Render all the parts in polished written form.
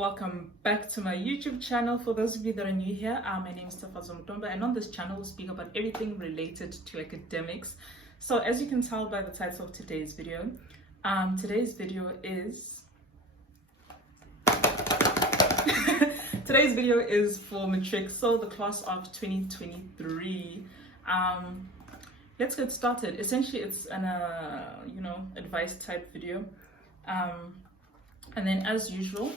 welcome back to my YouTube channel. For those of you that are new here, my name is Mutomba, and on this channel we speak about everything related to academics. So as you can tell by the title of today's video, today's video is for Matric, so the class of 2023. Let's get started. Essentially it's an advice type video, and then as usual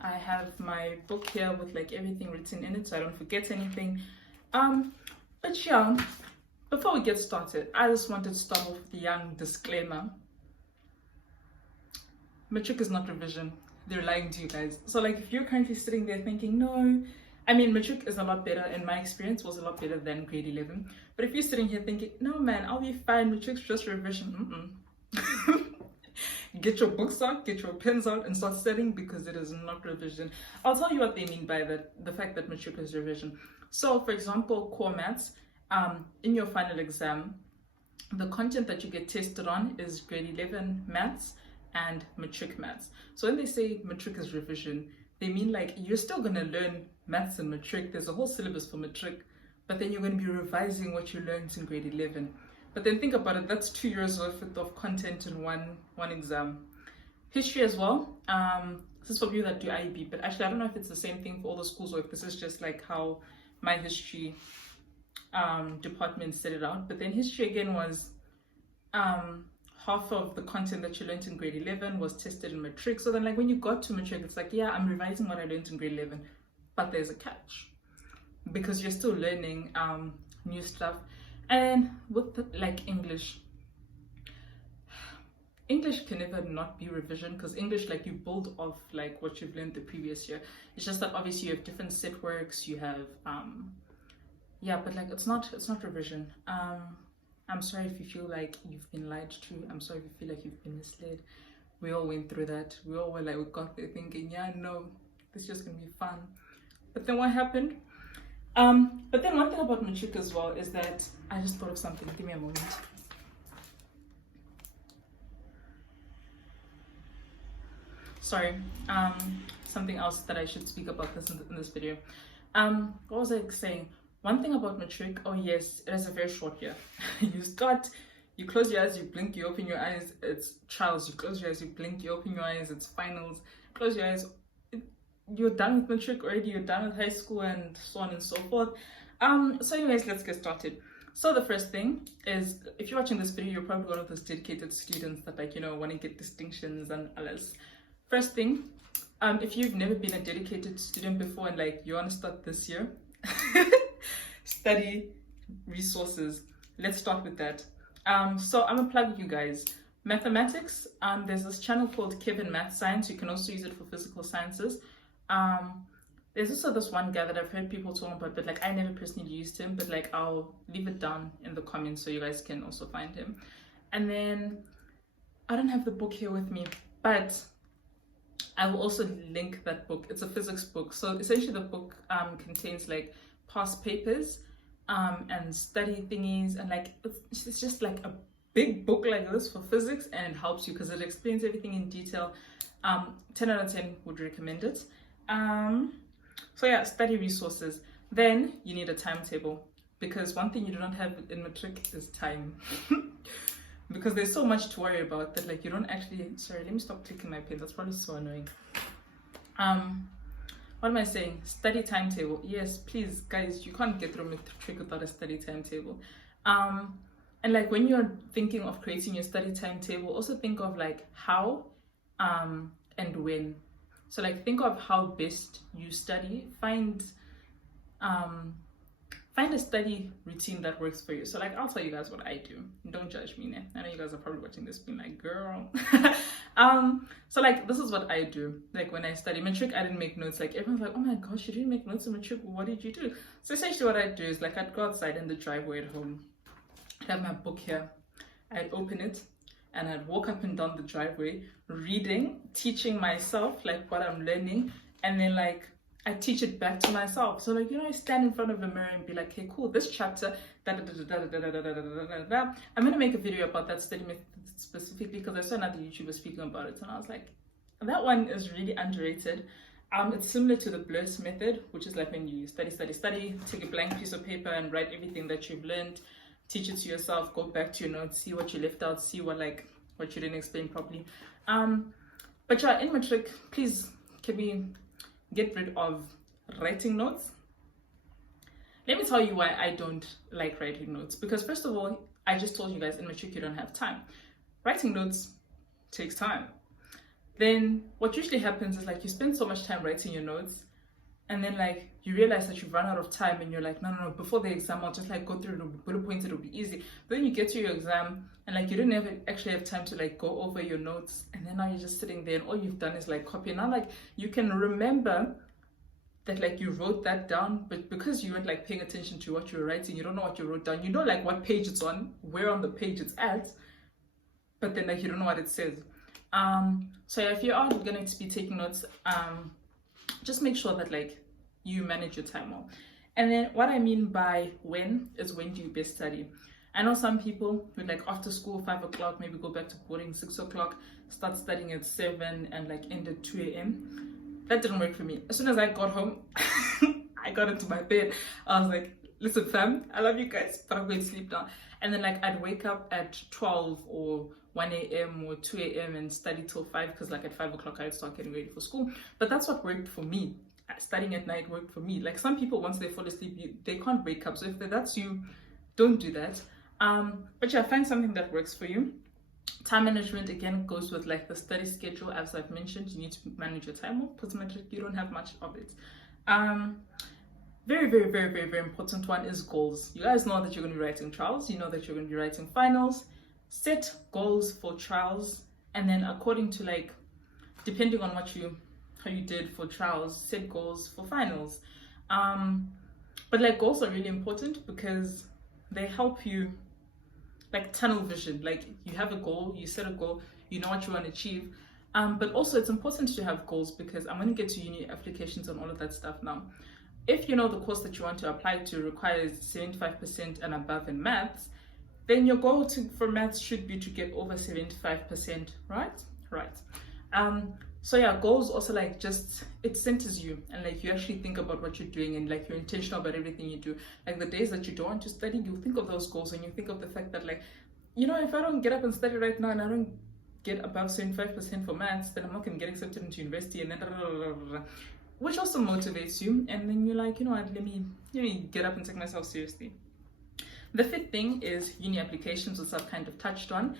I have my book here with like everything written in it so I don't forget anything. But yeah, before we get started, I just wanted to start off with a young disclaimer. Matric is not revision. They're lying to you guys. So like if you're currently sitting there thinking, no, I mean Matric is a lot better, in my experience was a lot better than grade 11. But if you're sitting here thinking, no man, I'll be fine, Matric's just revision, get your books out, get your pens out and start studying, because it is not revision. I'll tell you what they mean by that, the fact that Matric is revision. So for example, core maths, in your final exam, the content that you get tested on is grade 11 maths and Matric maths. So when they say Matric is revision, they mean like you're still going to learn maths in Matric. There's a whole syllabus for Matric, but then you're going to be revising what you learned in grade 11. But then think about it, that's 2 years worth of content in one exam. History as well. This is for you that do IB, but actually I don't know if it's the same thing for all the schools or if this is just like how my history department set it out. But then history again was half of the content that you learned in grade 11 was tested in Matric. So then like when you got to Matric, it's like, yeah, I'm revising what I learned in grade 11, but there's a catch because you're still learning new stuff. And with like English can never not be revision, because English, like you build off like what you've learned the previous year. It's just that obviously you have different set works, you have but like it's not revision. I'm sorry if you feel like you've been lied to. I'm sorry if you feel like you've been misled. We all went through that. We all were like, we got there thinking, yeah, no, this is just gonna be fun. But then what happened? But then one thing about Matric as well is that I just thought of something. Give me a moment. Sorry. Something else that I should speak about this in this video. What was I saying? One thing about Matric, oh yes, it is a very short year. You close your eyes, you blink, you open your eyes, it's trials. You close your eyes, you blink, you open your eyes, it's finals. Close your eyes, you're done with Matric already, you're done with high school and so on and so forth. So anyways, let's get started. So the first thing is, if you're watching this video, you're probably one of those dedicated students that like, want to get distinctions and others. First thing, if you've never been a dedicated student before and like you want to start this year, study resources. Let's start with that. So I'm gonna plug you guys. Mathematics, there's this channel called Kevin Math Science. You can also use it for physical sciences. There's also this one guy that I've heard people talk about, but like I never personally used him, but like I'll leave it down in the comments so you guys can also find him. And then I don't have the book here with me, but I will also link that book. It's a physics book. So essentially the book contains like past papers and study thingies, and like it's just like a big book like this for physics, and it helps you because it explains everything in detail. 10 out of 10 would recommend it. So yeah, study resources. Then you need a timetable, because one thing you do not have in Matric is time. Because there's so much to worry about that like you don't actually, sorry, let me stop clicking my pen, that's probably so annoying. What am I saying? Study timetable. Yes, please guys, you can't get through Matric without a study timetable. And like when you're thinking of creating your study timetable, also think of like how and when. So like think of how best you study. Find a study routine that works for you. So like I'll tell you guys what I do. Don't judge me, nah. I know you guys are probably watching this being like, girl. So like this is what I do. Like when I study Matric, I didn't make notes. Like everyone's like, oh my gosh, you didn't make notes in Matric, what did you do? So essentially what I do is like I'd go outside in the driveway at home, I'd have my book here, I'd open it and I'd walk up and down the driveway reading, teaching myself like what I'm learning, and then like I teach it back to myself. So like, I stand in front of a mirror and be like, hey, cool, this chapter, I'm gonna make a video about that study method specifically because I saw another YouTuber speaking about it, and I was like, That one is really underrated. It's similar to the blurs method, which is like when you study, take a blank piece of paper and write everything that you've learned, teach it to yourself, go back to your notes, see what you left out, see what you didn't explain properly. But yeah, in Matric, please, can we get rid of writing notes? Let me tell you why I don't like writing notes. Because first of all, I just told you guys in Matric you don't have time. Writing notes takes time. Then what usually happens is like you spend so much time writing your notes, and then like you realize that you've run out of time, and you're like, no, before the exam I'll just like go through the bullet points, it'll be easy. But then you get to your exam and like you didn't actually have time to like go over your notes, and then now you're just sitting there and all you've done is like copy. Now like you can remember that like you wrote that down, but because you weren't like paying attention to what you were writing, you don't know what you wrote down. You know like what page it's on, where on the page it's at, but then like you don't know what it says. So if you are going to be taking notes, just make sure that like you manage your time well. And then what I mean by when is when do you best study. I know some people who like after school 5 o'clock, maybe go back to boarding 6 o'clock, start studying at 7 and like end at 2 a.m. That didn't work for me. As soon as I got home, I got into my bed. I was like, listen fam, I love you guys, but I'm going to sleep now. And then like I'd wake up at 12 or 1 a.m. or 2 a.m. and study till 5, because like at 5 o'clock I'd start getting ready for school. But that's what worked for me. Studying at night worked for me. Like some people, once they fall asleep, they can't wake up. So if that's you, don't do that. But yeah, find something that works for you. Time management again goes with like the study schedule. As I've mentioned, you need to manage your time well, because Matric, you don't have much of it. Very, very, very, very, very important one is goals. You guys know that you're going to be writing trials. You know that you're going to be writing finals. Set goals for trials, and then according to like, depending on how you did for trials, set goals for finals. But like goals are really important because they help you like tunnel vision. Like you have a goal, you set a goal, you know what you want to achieve. But also it's important to have goals, because I'm going to get to uni applications and all of that stuff now. If you know the course that you want to apply to requires 75% and above in maths, then your goal for maths should be to get over 75%, right? So yeah, goals also like just, it centers you, and like you actually think about what you're doing, and like you're intentional about everything you do. Like the days that you don't want to study, you think of those goals, and you think of the fact that like, you know, if I don't get up and study right now and I don't get above 75% for maths, then I'm not going to get accepted into university, and then which also motivates you. And then you're like, you know what, let me get up and take myself seriously. The fifth thing is uni applications, which I've kind of touched on.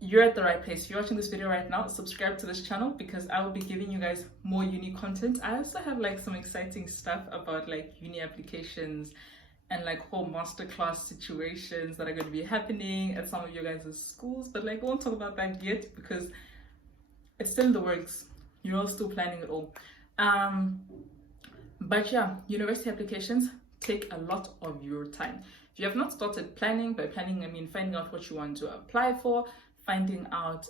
You're at the right place. If you're watching this video right now, subscribe to this channel, because I will be giving you guys more uni content. I also have like some exciting stuff about like uni applications and like whole masterclass situations that are going to be happening at some of you guys' schools, but like I won't talk about that yet because it's still in the works. You're all still planning it all. But yeah, university applications take a lot of your time. If you have not started planning, by planning I mean finding out what you want to apply for, finding out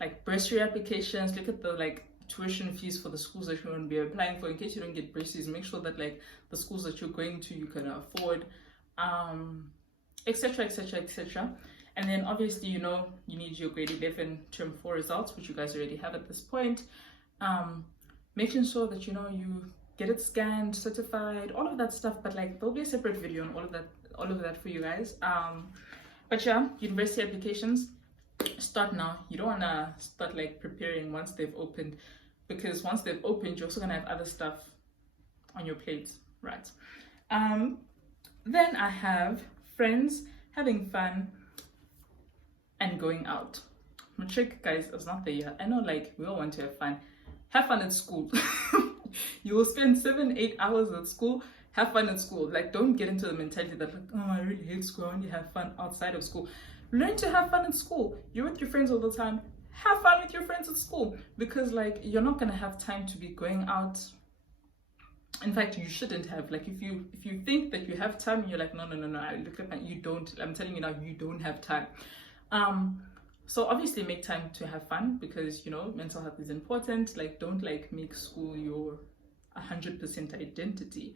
like bursary applications, look at the like tuition fees for the schools that you want to be applying for in case you don't get bursaries. Make sure that like the schools that you're going to you can afford, etc, etc, etc. And then obviously you need your grade 11 term 4 results, which you guys already have at this point. Making sure that you get it scanned, certified, all of that stuff. But like there'll be a separate video on all of that for you guys. But yeah, university applications, start now. You don't want to start like preparing once they've opened, because once they've opened, you're also gonna have other stuff on your plate, right? Then I have friends, having fun, and going out. Matric, guys, is not there yet. I know, like, we all want to have fun. Have fun at school. You will spend 7-8 hours at school. Have fun at school. Like, don't get into the mentality that like, oh, I really hate school, I only have fun outside of school. Learn to have fun at school. You're with your friends all the time. Have fun with your friends at school, because like you're not gonna have time to be going out. In fact, you shouldn't have. Like if you think that you have time and you're like, no, I look at that, you don't. I'm telling you now, you don't have time. So obviously make time to have fun, because mental health is important. Like don't like make school your 100% identity.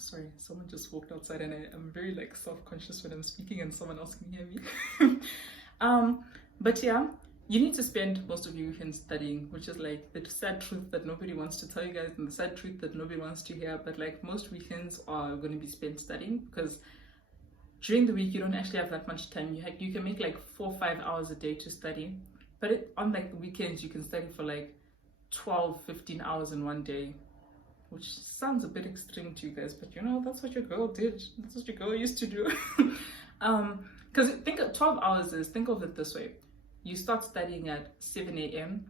Sorry, someone just walked outside, and I'm very like self-conscious when I'm speaking and someone else can hear me. But yeah, you need to spend most of your weekends studying, which is like the sad truth that nobody wants to tell you guys, and the sad truth that nobody wants to hear. But like most weekends are going to be spent studying, because during the week you don't actually have that much time. You can make like 4 or 5 hours a day to study, but on like the weekends you can study for like 12-15 hours in one day, which sounds a bit extreme to you guys, but you know, that's what your girl did. That's what your girl used to do. Because think of 12 hours is, think of it this way. You start studying at 7 a.m.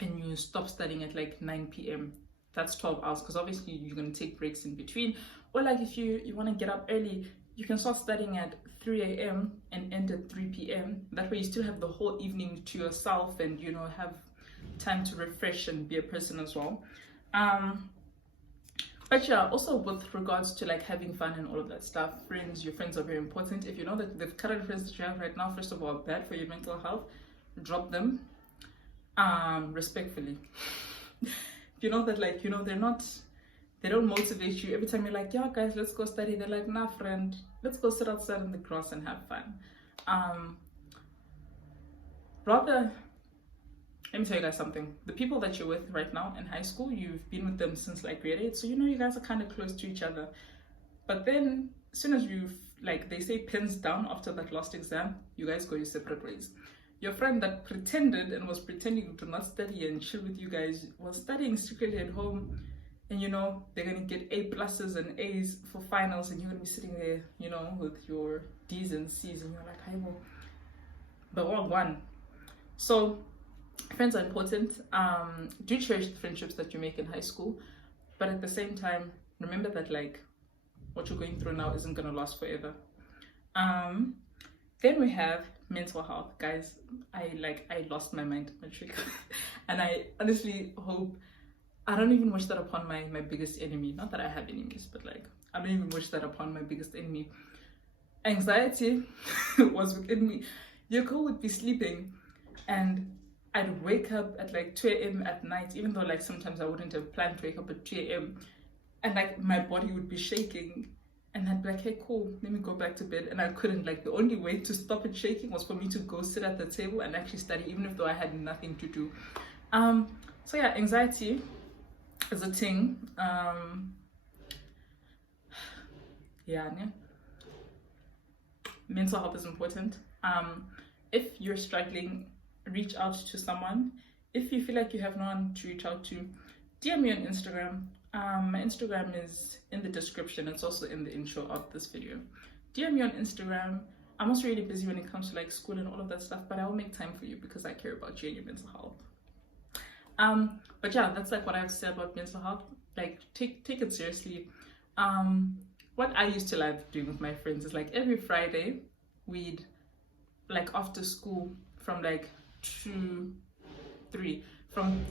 and you stop studying at like 9 p.m. That's 12 hours, because obviously you're going to take breaks in between. Or like if you want to get up early, you can start studying at 3 a.m. and end at 3 p.m. That way you still have the whole evening to yourself and, you know, have time to refresh and be a person as well. But yeah, also with regards to like having fun and all of that stuff, your friends are very important. If you know that the current friends that you have right now, first of all, are bad for your mental health, drop them respectfully. You know that, like, you know, they don't motivate you. Every time you're like, yeah guys, let's go study, they're like, nah friend, let's go sit outside in the grass and have fun. Rather, let me tell you guys something. The people that you're with right now in high school, you've been with them since like grade 8, so you know you guys are kind of close to each other. But then as soon as you've, like they say, pins down after that last exam, you guys go your separate ways. Your friend that pretended and was pretending to not study and chill with you guys was studying secretly at home, and you know they're gonna get A+ and A's for finals, and you're gonna be sitting there, you know, with your D's and C's, and you're like, hi, well, the wrong one. So friends are important. Do cherish the friendships that you make in high school, but at the same time, remember that like what you're going through now isn't gonna last forever. Then we have mental health, guys. I lost my mind at Matric, and I honestly hope, I don't even wish that upon my biggest enemy. Not that I have enemies, but like I don't even wish that upon my biggest enemy. Anxiety was within me. Your girl would be sleeping and I'd wake up at like 2 a.m. at night, even though like sometimes I wouldn't have planned to wake up at 2 a.m. and like my body would be shaking, and I'd be like, hey cool, let me go back to bed. And I couldn't. Like the only way to stop it shaking was for me to go sit at the table and actually study, even if though I had nothing to do. So yeah, anxiety is a thing. Yeah, mental health is important. If you're struggling, reach out to someone. If you feel like you have no one to reach out to, DM me on Instagram. My Instagram is in the description. It's also in the intro of this video. DM me on Instagram. I'm also really busy when it comes to like school and all of that stuff, but I will make time for you because I care about you and your mental health. But yeah, that's like what I have to say about mental health. Like take it seriously. What I used to love doing with my friends is like every Friday we'd, like after school, from like 2-3, from,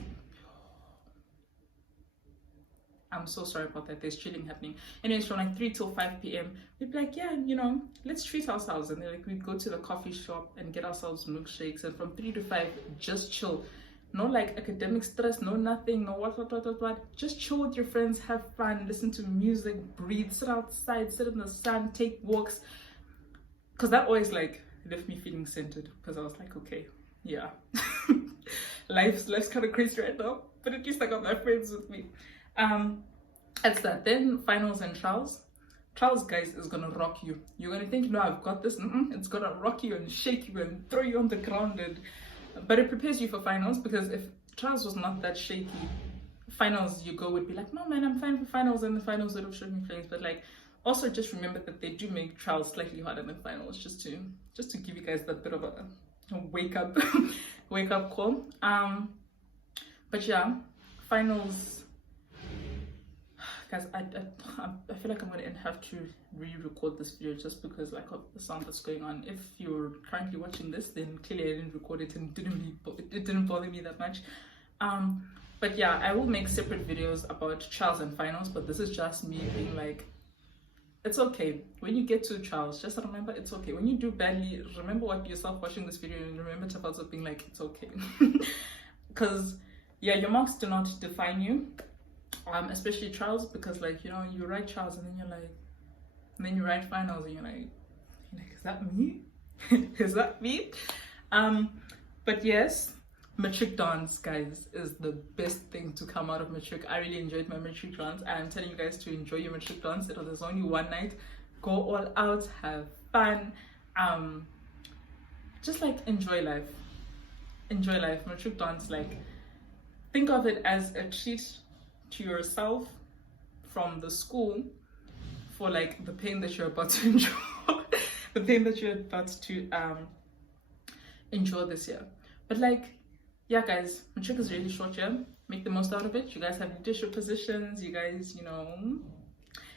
I'm so sorry about that, there's chilling happening. Anyways, from like 3 till 5 p.m. we'd be like, yeah, you know, let's treat ourselves. And then like we'd go to the coffee shop and get ourselves milkshakes, and from 3 to 5 just chill. No like academic stress, no nothing, no what. Just chill with your friends, have fun, listen to music, breathe, sit outside, sit in the sun, take walks. Because that always like left me feeling centered, because I was like, okay, yeah, life's kind of crazy right now, but at least I got my friends with me. That's that. Then finals and trials, guys, is gonna rock you. You're gonna think, no, I've got this. It's gonna rock you and shake you and throw you on the ground, but it prepares you for finals. Because if trials was not that shaky, finals you go would be like, no man, I'm fine for finals, and the finals would have shown me things. But like, also just remember that they do make trials slightly harder than finals, just to give you guys that bit of a wake up call. But yeah, finals, guys, I feel like I'm gonna have to re-record this video just because like of the sound that's going on. If you're currently watching this, then clearly I didn't record it and it didn't bother me that much. But yeah, I will make separate videos about trials and finals, but this is just me being like, it's okay. When you get to trials, just remember it's okay. When you do badly, remember what yourself watching this video, and remember to also being like, it's okay. Because yeah, your marks do not define you. especially trials, because like, you know, you write trials and then you're like, and then you write finals and you're like, is that me? Is that me? But yes, Matric dance, guys, is the best thing to come out of Matric. I really enjoyed my Matric dance. I'm telling you guys to enjoy your Matric dance. It was only one night. Go all out, have fun. Just like enjoy life. Enjoy life. Matric dance, like, think of it as a treat to yourself from the school for like the pain that you're about to enjoy. The pain that you're about to enjoy this year. But like, yeah guys, Matric is really short year. Make the most out of it. You guys have leadership positions, you guys, you know,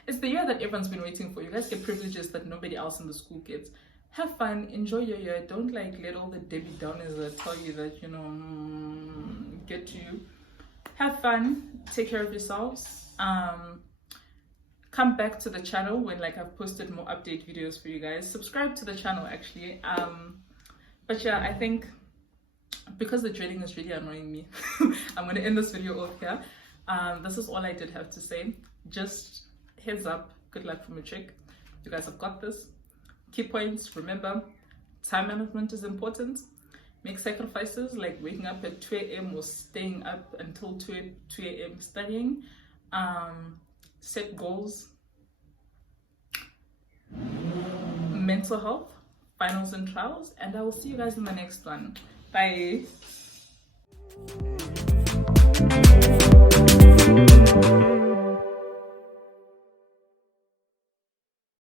it's the year that everyone's been waiting for. You guys get privileges that nobody else in the school gets. Have fun, enjoy your year. Don't like let all the Debbie Downers that tell you that, you know, get to you. Have fun, take care of yourselves. Come back to the channel when like I've posted more update videos for you guys. Subscribe to the channel actually. But yeah, I think because the dreading is really annoying me, I'm gonna end this video off here. This is all I did have to say. Just heads up, good luck for Matric. You guys have got this. Key points, remember, time management is important. Make sacrifices like waking up at 2 a.m. or staying up until 2 a.m. studying. Set goals. Mental health, finals and trials, and I will see you guys in the next one. Bye.